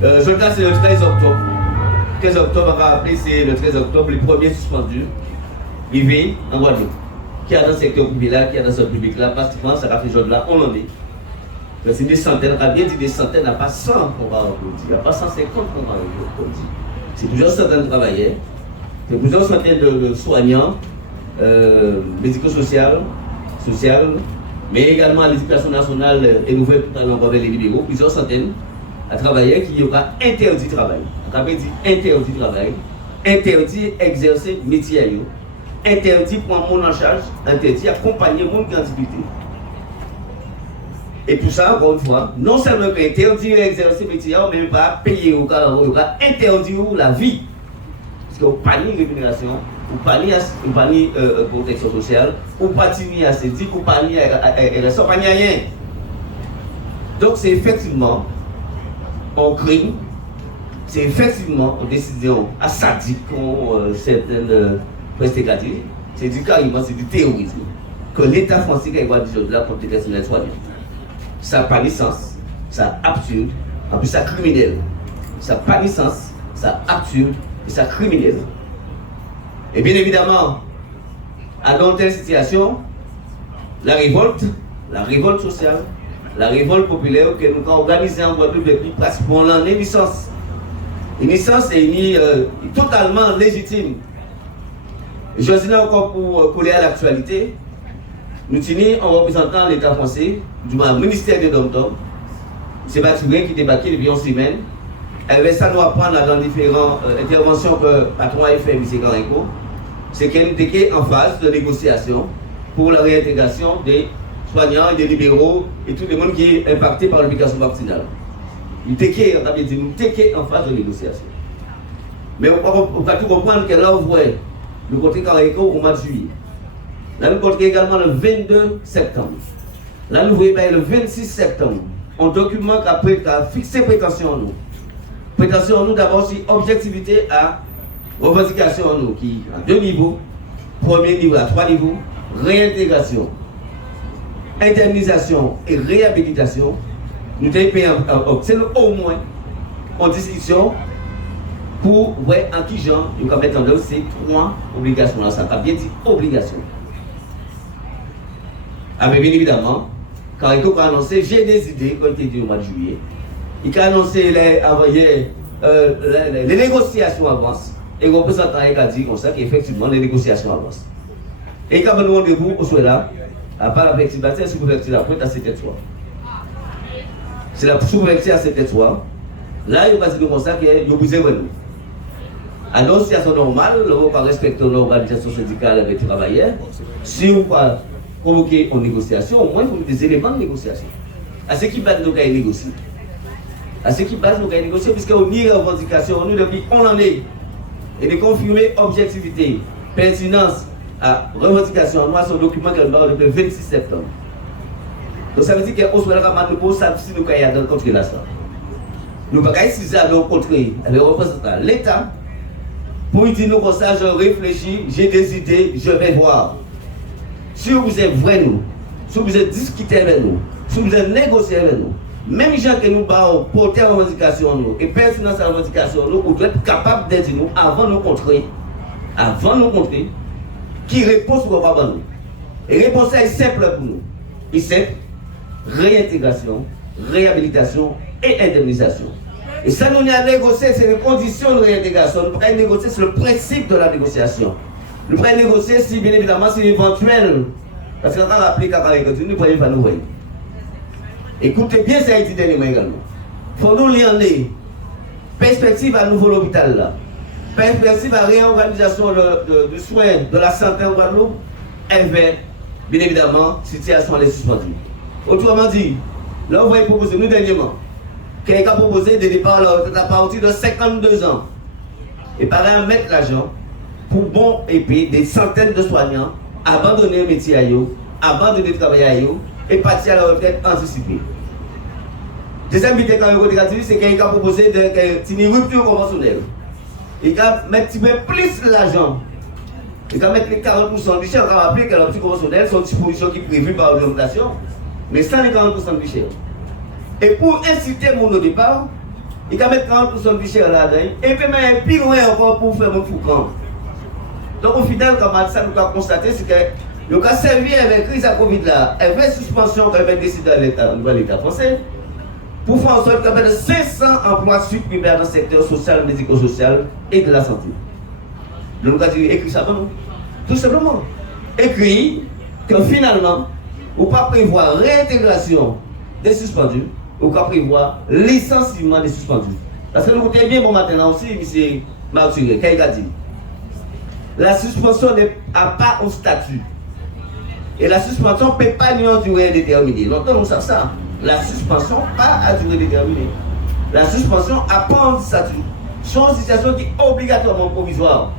Je le c'est le 13 octobre. 13 octobre, on va rappeler, c'est le 13 octobre, le premier suspendu, arrivé en Guadeloupe. Qui a dans le secteur privé-là, qui a dans ce public-là, pratiquement, ça a fait jour-là, on en est. C'est des centaines, on a bien dit des centaines, il n'y a pas 100 qu'on va dire, il n'y a pas 150 qu'on va dire. C'est plusieurs centaines de travailleurs, c'est plusieurs centaines de soignants, médico-social, mais également l'éducation nationale est ouverte tout à l'heure avec les libéraux, plusieurs centaines de travailleurs qui aura interdit de travail. On a dit interdit de travail, interdit d'exercer métier, interdit de prendre mon en charge, interdit d'accompagner mon qui en difficulté. Et tout ça, encore une fois, non seulement interdit d'exercer métier, mais même pas payer au cas où, interdit la vie. Parce qu'on pas ni rémunération, ou pas ni protection sociale, ou pas ni ascétique, ou pas ni RSA, pas ni rien. Donc c'est effectivement un crime, c'est effectivement une décision sadique qu'ont certaines prestataires, c'est du carrément, c'est du terrorisme que l'État français a dit là contre les personnels soignants. Ça n'a pas de sens, ça absurde, en plus ça criminel. Ça n'a pas de sens, ça absurde et ça criminel. Et bien évidemment, dans telle situation, la révolte sociale, la révolte populaire que nous avons organisée en Guadeloupe depuis pratiquement l'année licence. Une licence est totalement légitime. Je dis encore pour coller à l'actualité, nous tenons en représentant l'État français, du ministère de Dom-Tom, Sébastien qui débarquait depuis 11 semaines. Avec ça, nous apprendre dans différentes interventions que le patron a fait, M. Karenko, c'est qu'elle était en phase de négociation pour la réintégration des soignants et des libéraux et tout le monde qui est impacté par l'obligation vaccinale. Nous étions en phase de négociation. Mais on va tout comprendre que là, on voit le côté Karenko au mois de juillet. Là, nous comptons également le 22 septembre. Là, nous voyons le 26 septembre. Un document qui a fixé prétention en nous. Prétention en nous, d'abord, c'est objectivité à revendication en nous, qui a 2 niveaux. Premier niveau à 3 niveaux. Réintégration, indemnisation et réhabilitation. Nous avons c'est au moins en discussion pour voir en qui genre nous avons mettre en œuvre ces 3 obligations. Ça a bien dit obligation. Mais bien évidemment, quand il a annoncé, j'ai des idées, quand il était au mois de juillet, il a annoncé les négociations avancent, et le représentant a dit comme ça qu'effectivement les négociations avancent. Et quand nous rendez-vous au soir là, à part la flexibilité, c'est la pointe à cette soir. C'est la sous-ouverture à cette soir. Là, il va dire comme ça qu'il a besoin de nous. Alors, situation normale, on va respecter l'organisation syndicale avec les travailleurs. Si on va convoquer en négociation, au moins il faut des éléments de négociation. À ce qui base nous gagne négocier. À ce qui base nous gagne négocier, puisqu'on y a revendication, on depuis on en est. Et de confirmer objectivité, pertinence à revendication, moi c'est un document qu'elle parle depuis le 26 septembre. Donc ça veut dire qu'on se retrouve nous pour ça si nous gagnons dans le contre là ça. Nous ne pouvons pas utiliser dans le contre les représentants l'État pour dire nous comme ça, je réfléchis, j'ai des idées, je vais voir. Si vous êtes vrai nous, si vous êtes discuté avec nous, si vous êtes négocié avec nous, même gens que nous avons porté la revendication nous et pertinence à la revendication nous, vous devez être capable d'être nous avant de nous contrer, qui répond sur vos nous. Et réponse est simple pour nous. Et c'est réintégration, réhabilitation et indemnisation. Et ça nous a négocié, c'est les conditions de réintégration. Nous ne pouvons pas négocier, c'est le principe de la négociation. Nous pouvons négocier si bien évidemment c'est éventuel. Parce que quand on applique à la nous ne pouvons pas nous voir. Écoutez bien ça dit dernièrement également. Il faut nous lire perspective à nouveau l'hôpital là. Perspective à réorganisation de soins de la santé en Guadeloupe. Vers, bien évidemment, situation est suspendue. Autrement dit, là on va proposer nous dernièrement. Quelqu'un a proposé de départ à partir de 52 ans. Et par là, mettre l'argent pour bon épée des centaines de soignants, abandonner le métier à eux, abandonner le travail à eux, et partir à la retraite anticipée. Deuxième idée quand on a dit, c'est qu'il a proposé une rupture conventionnelle. Il a mettre plus l'argent. Il a mettre les 40% du cher. On va rappeler que la rupture conventionnelle sont des dispositions qui sont prévues par l'augmentation, mais sans les 40% du cher. Et pour inciter mon au départ, Il va mettre 40% de cher là-dedans. Et puis, mais plus loin encore pour faire mon foucan. Donc, au final, comme ça, nous avons constaté, c'est que nous avons servi avec la crise de Covid là, avec suspension qu'on avait décidé à l'État français, pour faire en sorte qu'il y ait 500 emplois supplémentaires dans le secteur social, médico-social et de la santé. Donc, nous avons dit, écrit ça pour nous. Tout simplement. Écrit que finalement, on ne peut pas prévoir réintégration des suspendus, on peut prévoir licenciement des suspendus. Parce que nous écoutez bien bon matin aussi, M. Marturé, qu'est-ce qu'il a dit? La suspension n'a pas un statut. Et la suspension ne peut pas avoir une durée déterminée. Longtemps, nous savons ça. La suspension pas à durée déterminée. La suspension n'a pas un statut. C'est une situation qui est obligatoirement provisoire.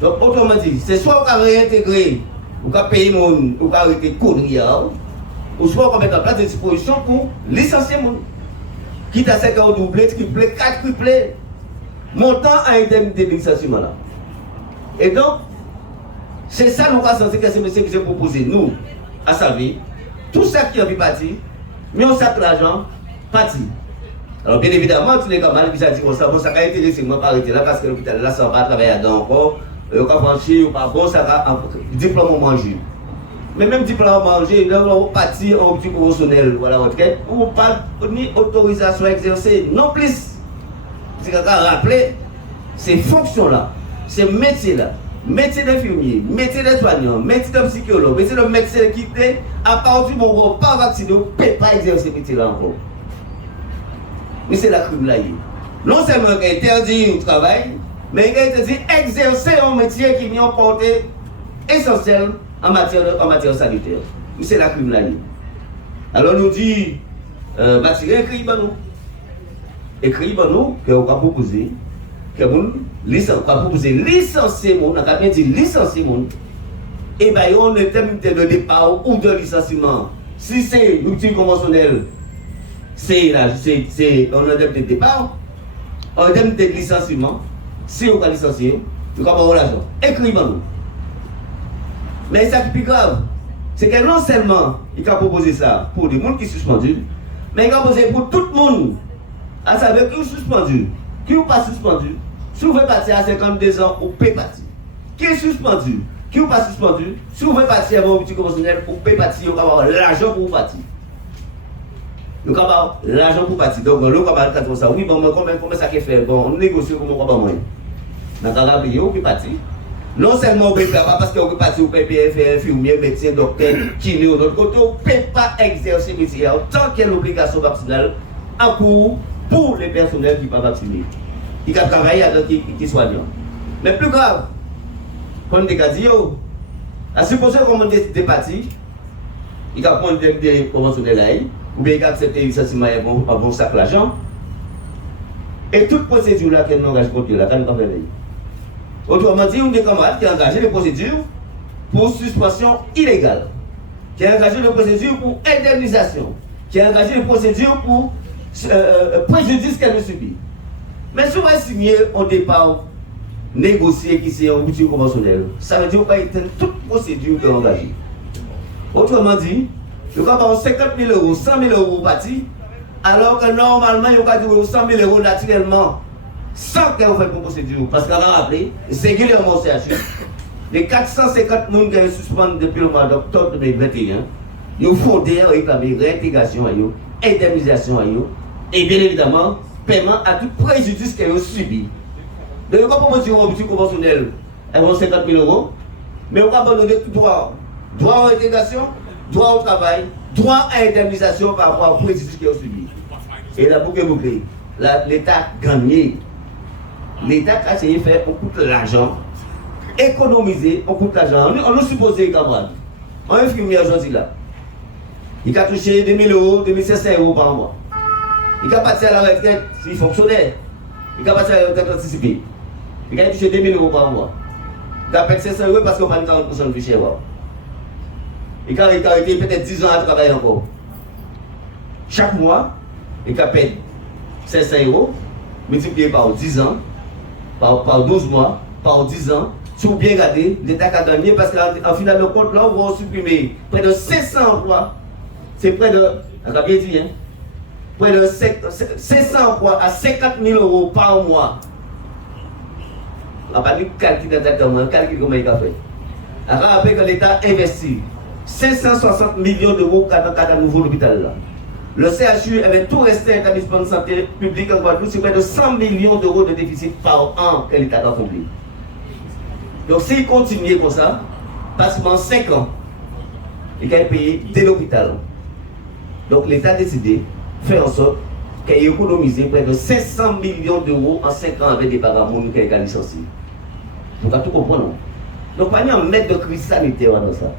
Donc, autrement dit, c'est soit on va réintégrer, on va payer mon, on va arrêter conneries, ou soit on va mettre en place des dispositions pour licencier mon. Quitte à 5 ans doublé, triplé, 4 triplé, montant à indemnité de licenciement là. Et donc, c'est ça nous avons censé que ces messieurs qui se proposent, nous, à sa vie, tout ça qui a vu partir, mais on sac l'argent, parti. Alors, bien évidemment, tous les gamins qui ont dit bon, ça va intéresser moi pas arrêter là parce que l'hôpital là, ça va pas travailler dedans encore. On va franchir, ou pas bon, ça va diplôme manger. Mais même diplôme manger, on parti en petit conventionnel, voilà, retraite, ou pas ni autorisation à exercer, non plus. C'est qu'on a rappelé ces fonctions-là, ces métiers-là, métier d'infirmier, métier de soignant, métier de psychologue, métier de médecin qui était à partir du moment où pas vacciné, on ne peut pas exercer ce métier-là encore. Mais c'est la crime là. Non seulement interdit le travail, mais il a dit exercer un métier qui est en portée essentielle en matière sanitaire. C'est la crime là. Alors nous dit, Mathieu, écrit nous, que vous proposer, que vous proposer licencier mon, on a bien dit licencier mon, et bien on est terme de départ ou de licenciement. Si c'est l'outil conventionnel, c'est on a terme de départ, on a terme de licenciement. Si on va licencier, nous avons pas l'argent. Écrivez-nous. Mais ça qui est plus grave, c'est que non seulement il a proposé ça pour des gens qui sont suspendus, mais il a proposé pour tout le monde, à savoir qui est suspendu, qui n'est pas suspendu. Si vous voulez partir à 52 ans, vous pouvez partir. Qui est suspendu, qui n'est pas suspendu, si vous voulez partir à un petit conventionnel, vous pouvez partir, vous avez l'argent pour partir. Nous avons l'argent pour partir. Donc, nous avons ça. Oui, bon, comment ça fait? Bon, on négocie comment on va moins. Nous avons payé, on peut partir. Non seulement on peut pas parce qu'on peut partir, on peut payer infirmier, médecin, docteur, kiné, de l'autre côté, on ne peut pas exercer le métier tant qu'il y a l'obligation vaccinale en cours pour les personnels qui ne sont pas vaccinés. Qui ont travaillé avec qui soignants. Mais plus grave, comme on a dit, à supposer qu'on est parti, il a pris des conventionnels là, ou bien il a accepté le licenciement à bon sac l'argent. Et toute procédure là qu'elle n'engage contre là, quand nous avons fait. Autrement dit, on a des camarades qui ont engagé des procédures pour suspension illégale, qui ont engagé des procédures pour indemnisation, qui ont engagé des procédures pour préjudice qu'elle a subi. Mais si on va signer au départ, négocier qui c'est un outil conventionnel, ça veut dire qu'on va éteindre toute procédure qui est engagée. Autrement dit, nous avons 50 000 euros, 100 000 euros partis, alors que normalement, il y a 100 000 euros naturellement, sans qu'elle fasse une procédure. Parce qu'on a rappelé, singulièrement au CHU, les 450 personnes qui ont suspendu depuis le mois d'octobre 2021, ils ont fondé à réclamer réintégration, indemnisation, et bien évidemment, paiement à tout préjudice qu'elles ont subi. Donc, on va proposer un outil conventionnel, elles vont 50 000 euros, mais on va abandonner tout droit. Droit à intégration, droit au travail, droit à indemnisation par rapport au préjudice qu'ils ont subi. Et la boucle est bouclée. L'État a gagné. L'État a essayé de faire beaucoup d'argent, économiser beaucoup d'argent. On nous supposait, camarades, un infirmier aujourd'hui là, il a touché 2 000 euros, 2 500 euros par mois. Il a parti à la retraite, s'il fonctionnait. Il a parti à la retraite anticipée. Il a touché 2 000 euros par mois. Il a perdu 500 euros parce qu'on a 40% de fichier. Il a été peut-être 10 ans à travailler encore. Chaque mois, il a perdu 500 euros, multiplié par 10 ans, par 12 mois, par 10 ans. Si vous bien regardez, l'État a gagné parce qu'en final de compte, là, on va supprimer près de 500 emplois. C'est près de, on a bien dit, hein, près de 500 à 50 000 euros par mois. On n'a pas dit calcul exactement, calcul comment il a fait. Après que l'État investit 560 millions d'euros dans le nouveau hôpital là. Le CHU avait tout resté établissement de santé public en Guadeloupe sur près de 100 millions d'euros de déficit par an que l'État doit accomplir. Donc s'il continue comme ça, pratiquement 5 ans, il va payer dès l'hôpital. Donc l'État a décidé de faire en sorte qu'il ait économisé près de 500 millions d'euros en 5 ans avec des paramouns qu'il a licenciés. Vous pouvez tout comprendre. Donc, pas un mètre de crise sanitaire dans ça.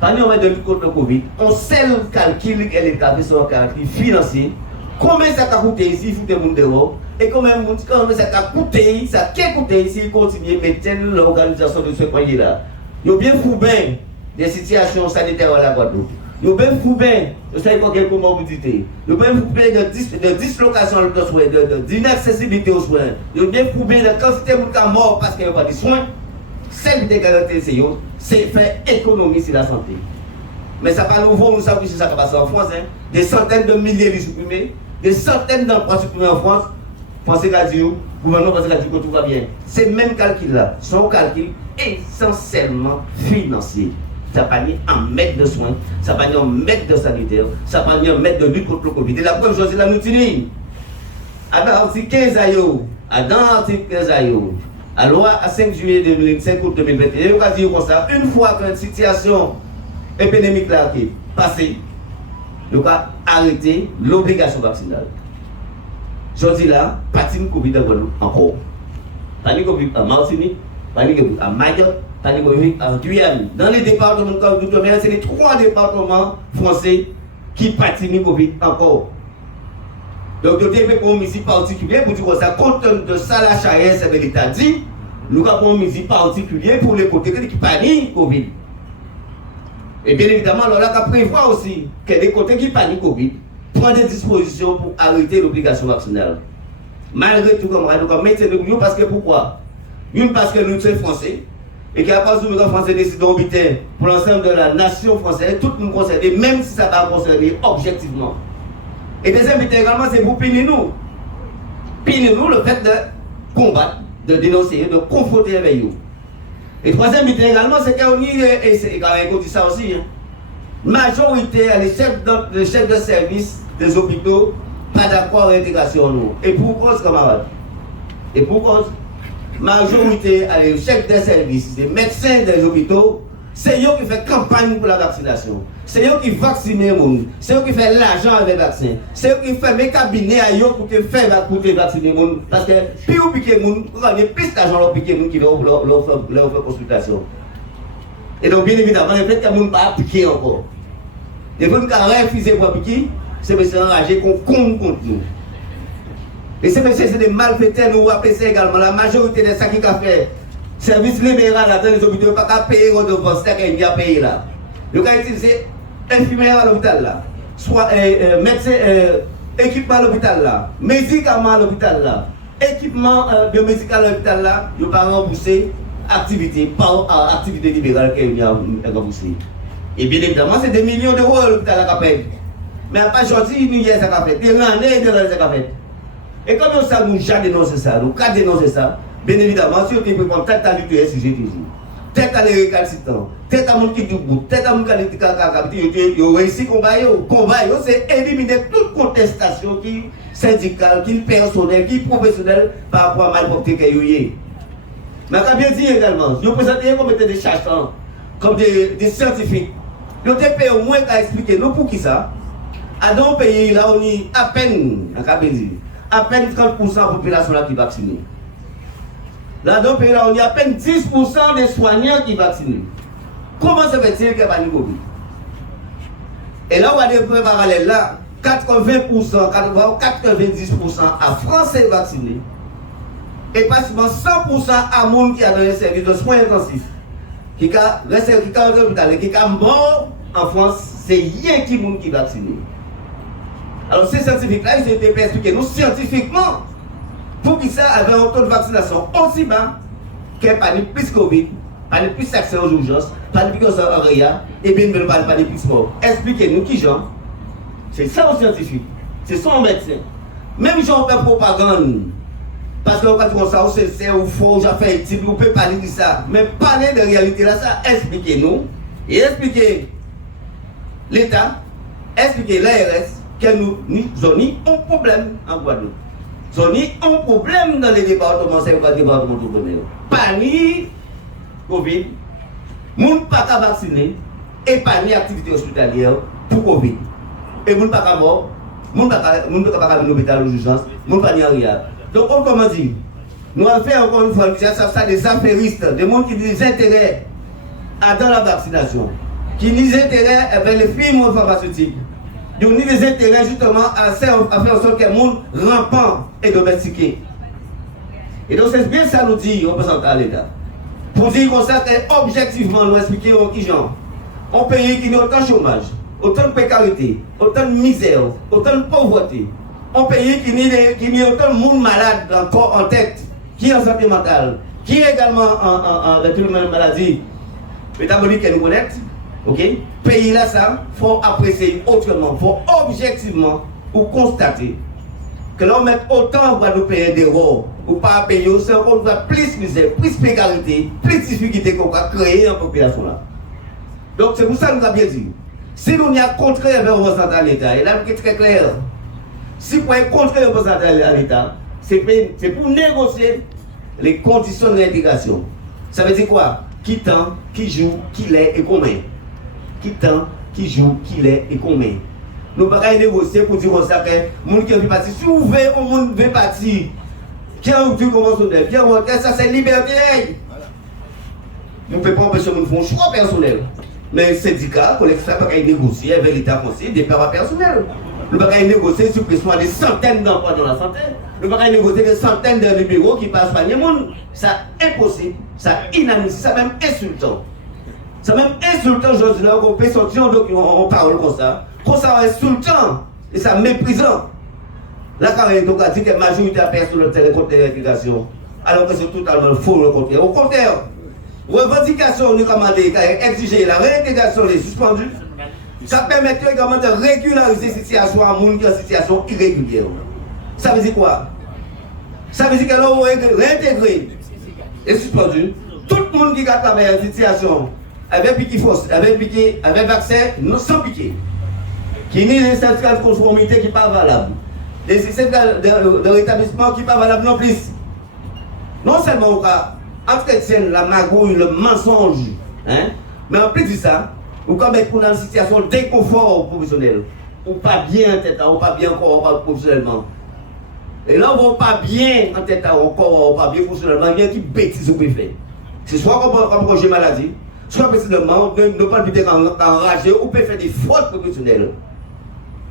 Pas un mètre de lutte contre le Covid. On sait le calcul que l'État fait sur un calcul financier. Combien ça a coûté ici, il faut que le monde dehors. Et combien ça a coûté, ça a coûté ici, il continue à mettre l'organisation de ce pays-là. Il y a bien fourbé des situations sanitaires à la Guadeloupe. Il y a bien fourbé de cette comorbidité. Il y a bien fourbé de dislocation de soins, d'inaccessibilité aux soins. Il y a bien fourbé de quantité de gens morts parce qu'il n'y a pas de soins. Celle des caractéristiques, c'est faire économie sur la santé. Mais ça pas nouveau, nous savons que c'est ça qui passe en France. Hein. Des centaines de milliers de supprimés, des centaines d'emplois supprimés en France. Pensez qu'à dire, le gouvernement pense qu'à dire que tout va bien. Ces mêmes calculs-là sont calculs essentiellement financiers. Ça n'a pas ni un mètre de soins, ça n'a pas ni un mètre de sanitaire, ça n'a pas ni un mètre de lutte contre le Covid. Et la preuve, c'est la mutinerie. Dans l'article 15 dans l'article 15 la loi à 5 juillet 2005 août 2021, on va dire comme ça, une fois qu'une situation épidémique là qui est passée, on va arrêter l'obligation vaccinale. Je dis là, pas de Covid encore. Pas de Covid à Martinique, pas de Covid à Mayotte, pas de Covid à Guyane. Dans les départements d'outre-mer, c'est les 3 départements français qui patinent Covid encore. Donc, nous avons pour une mesure particulière pour dire que ça, compte de ça, la charrière, c'est l'État dit, nous avons une mesure particulière pour les côtés qui paniquent Covid. Et bien évidemment, alors là, on prévoit aussi que les côtés qui paniquent Covid prennent des dispositions pour arrêter l'obligation vaccinale. Malgré tout, comme on va mettre nous parce que pourquoi? Une, parce que nous sommes français, et qu'à part de nous, Français décident d'habiter pour l'ensemble de la nation française, tout le monde concerné, même si ça va concerner objectivement. Et deuxième but également, c'est pour punir nous. Punir nous le fait de combattre, de dénoncer, de confronter avec nous. Et troisième but également, c'est qu'on y est, et c'est quand même dit ça aussi, hein, majorité, les chefs de service des hôpitaux, pas d'accord avec l'intégration nous. Et pour cause, camarades, et pour cause, majorité, les chefs de service, les médecins des hôpitaux, c'est eux qui font campagne pour la vaccination. C'est eux qui vaccinent les gens. C'est eux qui font l'argent avec les vaccins. C'est eux qui font les cabinets à eux pour vacciner les gens. Parce que plus vous piquez les gens, vous gagnez plus d'argent pour piquer les gens qui leur faire consultation. Et donc, bien évidemment, le fait que les gens ne pas piquer encore. Les gens qui ont refusé pour piquer, c'est parce qu'ils sont enragés qu'on compte contre nous. Et c'est des malfaiteurs, nous appelons ça également. La majorité de ça qui a fait. Service libéral dans les hôpitaux, pas qu'à payer de devance, c'est qu'il y a payé là. Le cas utilisé infirmière à l'hôpital là, soit médecin, équipement à l'hôpital là, médicaments à l'hôpital là, équipement biomédical à l'hôpital là, il n'y a pas remboursé activité par activité libérale qu'il y a remboursé. Et bien évidemment, c'est des millions d'euros à l'hôpital là qui fait. Mais à pas gentil, nous y a ça qui fait. Des l'année de l'année ça fait. Et comme ça, nous déjà dénoncé ça, nous avons dénoncé ça. Bien évidemment, si on peut prendre tête à l'UTS, sujet toujours. Tête à les récalcitrants, tête à mon qui debout, tête à mon qui a réussi combat, c'est éliminer toute contestation qui syndicale, qui personnelle, qui professionnelle par rapport à malpropre qu'il y a. Mais quand bien dit également, je présente comme des chercheurs, comme des scientifiques. Le TP au moins à expliquer nous pour qui ça. Dans un pays là, on y à peine, à peine 30% de la population là qui est vaccinée. Là, dans le pays, on y a à peine 10% des soignants qui sont vaccinés. Comment se fait-il qu'il n'y a pas de Covid? Et là, on va des points parallèles là. 80%, 90% à Français vaccinés. Et pratiquement 100% à monde qui a donné un service de soins intensifs. Qui a l'hôpital, qui a mort en France, c'est rien qui monde qui est vacciné. Alors, ces scientifiques-là, ils ont été expliqués nous scientifiquement. Pour qu'ils avaient un taux de vaccination aussi bas qu'il n'y ait pas de plus Covid, pas de plus accès aux urgences, pas de plus en réa, et bien pas de plus mort. Expliquez-nous qui, Jean. C'est ça aux scientifiques. c'est son médecin. Même si on fait propagande, parce qu'on va dire ça, c'est ou faux, j'ai fait étude, on peut parler de ça. Mais parler de réalité là, ça expliquez-nous et expliquez l'État, expliquez l'ARS que nous avons un problème en Guadeloupe. Nous avons un problème dans les départements, c'est le département de bonheur. Pas ni Covid, moun pas qu'à vacciner et pas ni activité hospitalière pour Covid. Et moun pas qu'à mort, moun pas qu'à venir à l'hôpital d'urgence, moun pas ni rien. Donc, on comment dire, nous avons fait encore une fois, ça des affairistes, des gens qui ont des intérêts dans la vaccination, qui ont des intérêts avec les firmes pharmaceutiques, qui ont des intérêts justement à faire en sorte que le monde rampant et domestiqué. Et donc, c'est bien ça nous dit, représentant l'État. Pour dire comme ça, objectivement, nous expliquer qui genre. Un pays qui a autant de chômage, autant de précarité, autant de misère, autant de pauvreté. Un pays qui a autant de monde malade encore en tête, qui est en santé mentale, qui est également avec toute la maladie métabolique qu'elle nous connaît. Ok? Pays là, ça, il faut apprécier autrement, il faut objectivement pour constater que l'on met autant de payer des euros ou pas payer, c'est encore plus misère, plus précarité, plus difficulté qu'on va créer en population là. Donc c'est pour ça que nous avons bien dit. Si nous y a contraire vers le représentant à l'État, et là c'est très clair. Si vous êtes contraire au représentant à l'État, c'est pour négocier les conditions de réintégration. Ça veut dire quoi? Qui tend, qui joue, qui l'est et combien? Qui tend, qui joue, qui l'est et combien? Nous ne pouvons pas négocier pour dire ça que les gens qui veulent partir. Si vous voulez, on veut partir. Qui a rupture conventionnelle, qui a rupture, ça c'est liberté. Nous ne pouvons pas empêcher de faire un choix personnel. Mais les syndicats, les collectifs, ne peuvent pas négocier avec l'État français des pertes personnels. Nous ne pouvons pas négocier sur pression des centaines d'emplois dans la santé. Nous ne pouvons pas négocier des centaines de libéraux qui passent par les monde. C'est impossible, c'est inadmissible, c'est même insultant. C'est même insultant aujourd'hui là qu'on peut sortir en parole comme ça. Comme ça insultant et ça méprisant. Là, quand on a dit que la majorité a personne sur le terrain contre l'intégration, alors que c'est totalement faux le contraire. Au contraire, revendication, nous commandé, exiger la réintégration des suspendus, ça permet également de régulariser la situation à monde qui est en situation irrégulière. Ça veut dire quoi? Ça veut dire que là, on va réintégrer les suspendus, tout le monde qui a travaillé en situation avec piqué fausse, avec vaccin, non sans piqué, qui nie les certificats de conformité qui ne sont pas valables. Les systèmes de rétablissement qui ne sont pas valables non plus. Non seulement on entretient la magouille, le mensonge, hein, mais en plus de ça, on peut mettre dans une situation d'inconfort professionnel. On ne pas bien en tête, on ne pas bien encore professionnellement. Et là, on ne pas bien en tête encore, on ne pas bien professionnellement, il y a une petite bêtise qu'on peut faire. C'est soit comme projet maladie, soit précisément, ne pas être enragé, ou peut faire des fautes professionnelles.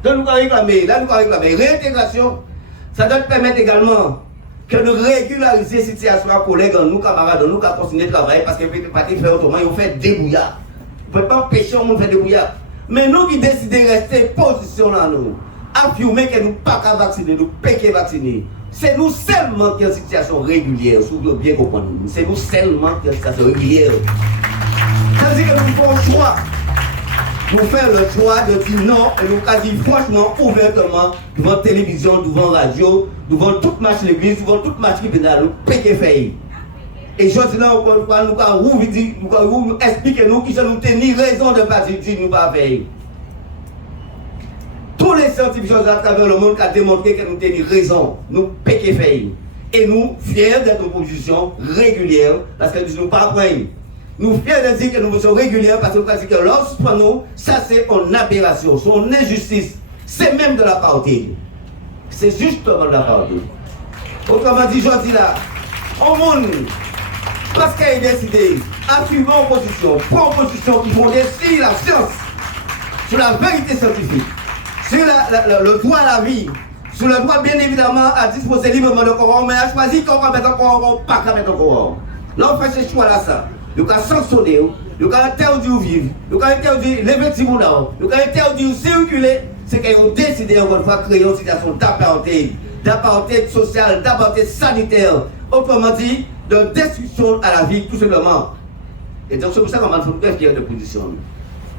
Donc nous avons réclamé réintégration. Ça doit permettre également que de régulariser la situation à collègues, nous camarades, nous qui continuer de travailler parce que les partis faire autrement, ils ont fait débrouillard. Vous ne pouvez pas empêcher le monde de faire débrouillard. Mais nous qui décidons de rester position là, nous, affirmer que nous ne pouvons pas vacciner, nous ne pouvons pas vacciner. C'est nous seulement qui sommes en situation régulière, si vous bien comprendre. C'est nous seulement qui sommes en situation régulière. Ça veut dire que nous faisons un choix. Nous faisons le choix de dire non et nous avons dit franchement, ouvertement, devant la télévision, devant la radio, devant toute marche de l'église, devant toute marche qui vient dans le péché fait. Et je dis là encore une fois, nous avons expliqué nous qui nous tenir raison de partir dire nous pas faire. Tous les scientifiques à travers le monde ont démontré que nous tenir raison, nous péché fait. Et nous fiers d'être en position régulière parce que nous ne pas apprendre. Nous fiers de dire que nous sommes réguliers parce que nous pensons que lorsque nous, ça c'est une aberration, c'est une injustice, c'est même de la parité. C'est justement de la parité. Autrement dit, je dis là, au monde, parce qu'il a décidé d'affumer en position, pour une position qui fondée sur la science, sur la vérité scientifique, sur le droit à la vie, sur le droit bien évidemment à disposer librement de corps, mais à choisir qu'on va mettre en corps ou pas qu'on mettre en corps. Là on fait ce choix là ça. Nous avons sanctionné, nous avons interdit de vivre, nous avons interdit de lever de nous avons interdit de circuler. C'est qu'ils ont décidé encore une fois de créer une situation d'apartheid sociale, d'apartheid sanitaire, autrement dit, de destruction à la vie, tout simplement. Et donc c'est pour ça qu'on va faire une de position.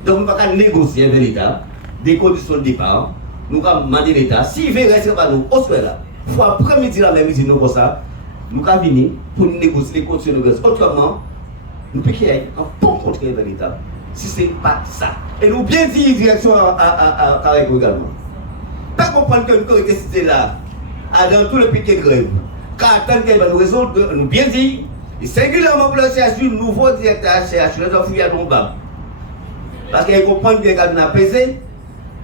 Donc on ne peut pas négocier avec l'État des conditions de départ, nous avons demandé l'État, s'il veut rester par nous, au soir là, il faut après-midi la même midi, nous comme ça, nous avons venir pour négocier les conditions de grève. Autrement, nous pouvons qu'il y ait un bon contrôle de l'État, si ce n'est pas ça. Et nous bien dire direction à Carrego également. Pas comprendre que nous avons décidé là, dans tout le piquet de grève, car tant qu'elle va nous résoudre, nous bien dire, et singulièrement pour le CHU, nouveau directeur CHU, nous avons fouillé à Dombam. Parce qu'il comprend que quand on a pesé,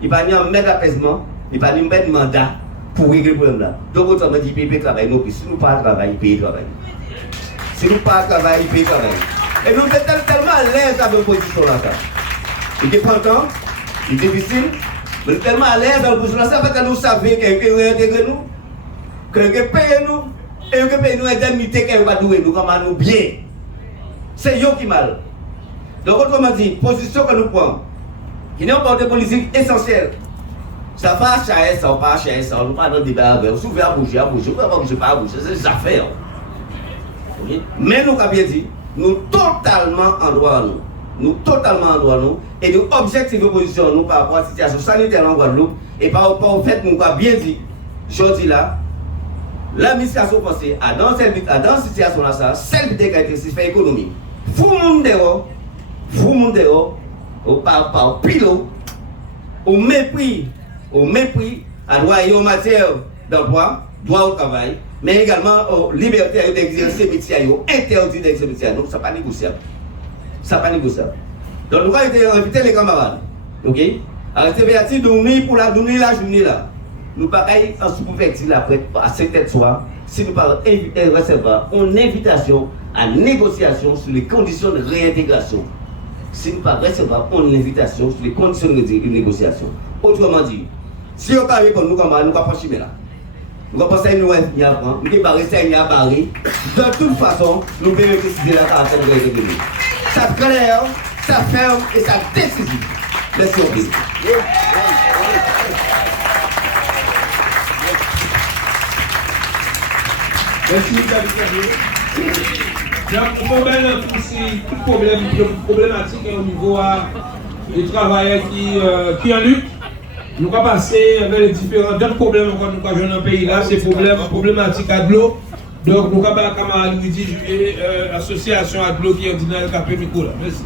il va y avoir un maître d'apaisement, il va y avoir un mandat pour régler le problème là. Donc, autrement dit, il peut travailler, nous, si nous ne pas travailler, il peut travailler. Si nous ne pas travailler, il peut travailler. Et nous sommes tellement à l'aise avec la position là. Il est content, il est difficile, mais nous sommes tellement à l'aise dans la position là, ça fait que nous savons qu'il peut réintégrer nous, qu'il peut payer nous, et qu'il peut payer nous indemnité qu'il va nous, comme nous bien. C'est eux qui mal. Donc, autrement dit, position que nous prenons, qui n'est pas de politique essentielle. Ça va acheter ça ou pas acheter ça, on ne pas dans le débat avec. Si vous voulez bouger, vous ne pouvez pas bouger, c'est des affaires. Okay? Mais nous, comme bien dit, nous totalement en droit à nous. Nous totalement en droit à nous. Et nous objectivons position nous par rapport à la situation sanitaire en Guadeloupe. Et par rapport au fait que nous avons bien dit, je dis là, l'administration pensée à dans cette situation là, ça, celle qui a été fait économique. Vous monde dehors, par pilote, au mépris, à droit et en matière d'emploi, droit au travail, mais également aux libertés d'exercer métier, interdit d'exercer métier. Donc, ça n'est pas négociable. Ça n'est pas négociable. Donc, nous allons inviter les camarades. Ok? Arrêtez de nous pour la journée là. Nous pareil en sous-préfecture après à 7h soir, si nous parlons recevoir une invitation à négociation sur les conditions de réintégration. Si nous pas recevoir une invitation sur les conditions de négociation. Autrement dit, si on parle comme nous, nous ne pouvons pas chimer là. Nous ne pouvons pas nous apprendre, nous ne pouvons pas rester à barrer. De toute façon, nous pouvons décider la caractère de réintégrer. Ça clair, ça ferme et ça décisif. Merci beaucoup. Merci, David. Problématique au niveau des travailleurs qui en lutte. Nous allons passer avec les différents problèmes que nous avons dans le pays là. C'est problématique à de l'eau. Donc nous allons passer à l'association à de l'eau qui est dans le Capé Nicolas. Merci.